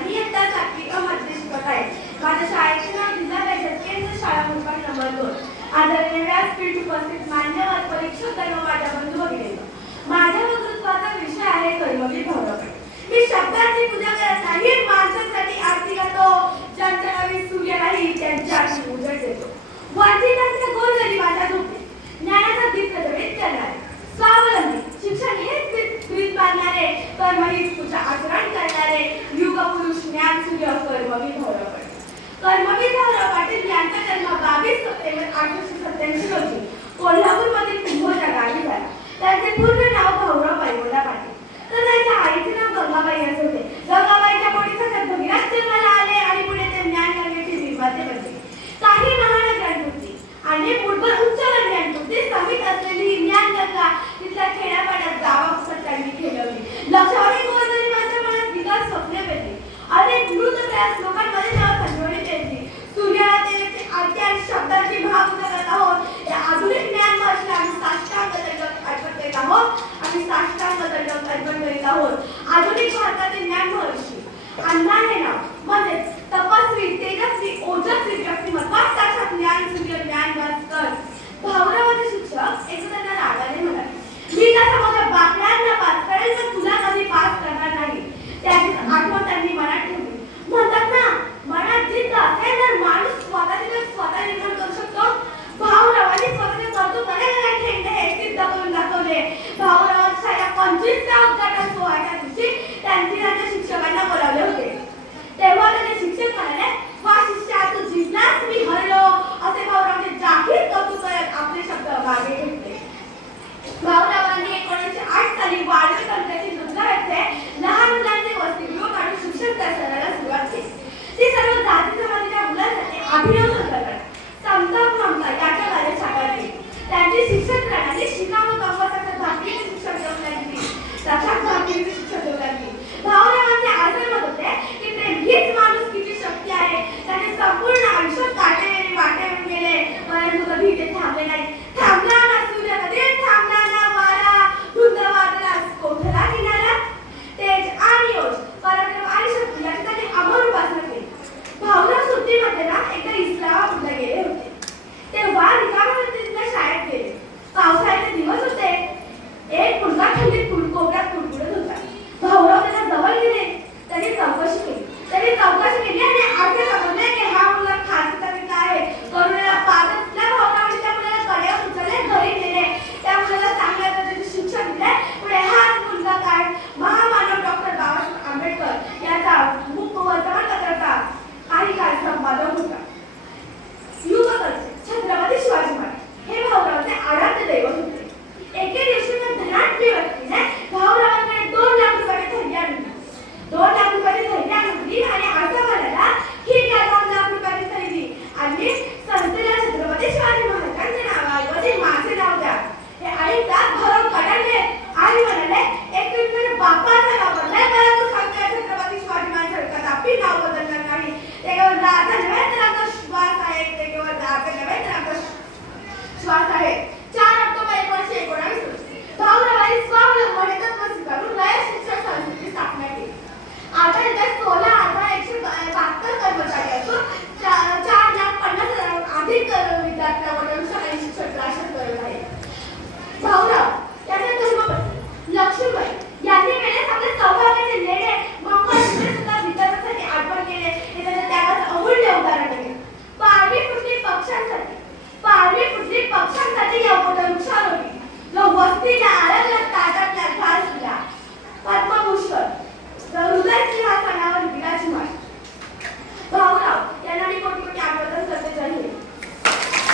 मी इयत्ता 7वी अ मध्ये शिकत आहे. माझ्या शाळेचे नाव जिल्हा परिषद केंद्र शाळा मुलबाड नंबर 2. आदरणीय व्यासपीठ उपस्थित मान्यवर परीक्षक सर्व माझ्या बंधू भगिनींनो, माझ्या वक्तृत्वाचा विषय आहे कर्मवीर भाऊराव. मी शब्दाची पूजा करत नाही, माणसांसाठी आरती करतो. ज्यांच्या गावी सूर्य नाही त्यांच्या आरती उजळ देतो. वंचितांच्या गोरगरिबाच्या झोपडी ज्ञानाचा दीप प्रज्वलित करणारे, स्वावलंबी शिक्षण हेच प्रीत बांधणारे, कर्म हीच पूजा आचरण करणारे युगपुरुष ज्ञान सूर्य कर्मवीर भाऊराव पाटील. कर्मवीर भाऊराव पाटील यांचा जन्म 22 सप्टेंबर 1887 रोजी कोल्हापूरमधील कुंभोज या गावी झाला. त्यांचे पूर्ण नाव भाऊराव पायगोंडा पाटील, तर त्यांच्या आईचे नाव गंगाबाई असे होते. गंगाबाईच्या पोटी सतत भगीरथ जन्माला आले आणि पुढे ते ज्ञानगंगेचे निर्माते बनले. काही महान ग्रंथकृती आणि मूठभर उच्चवर ज्ञानकृती समित असलेली ही ज्ञानगंगा तिथल्या खेड्यापाड्यात गावापुसत त्यांनी खेळवली. लक्षावधी गोरगरिबांच्या मनात विकास स्वप्ने पेरली. अनेक मृत प्रयास लोकांमध्ये जेव्हा संजीवनी पेरली. सूर्यादेवाची आरती आणि शब्दाची भावपूजा करत आहोत. या आधुनिक ज्ञान महर्षीला आम्ही साष्टांग दंडवत अर्पण करीत आहोत. आधुनिक भारतातील ज्ञान महर्षी अण्णा हे नाव म्हणजे तपस्वी तेजस्वी ओजस्वी व्यक्तिमत्व साक्षात ज्ञान सूर्य ज्ञान भास्कर भाऊरावाचे शिक्षक एकदा त्यांना रागाने म्हणाले, मी त्या समाजात बाकड्यांना पास करेल तर तुला कधी पास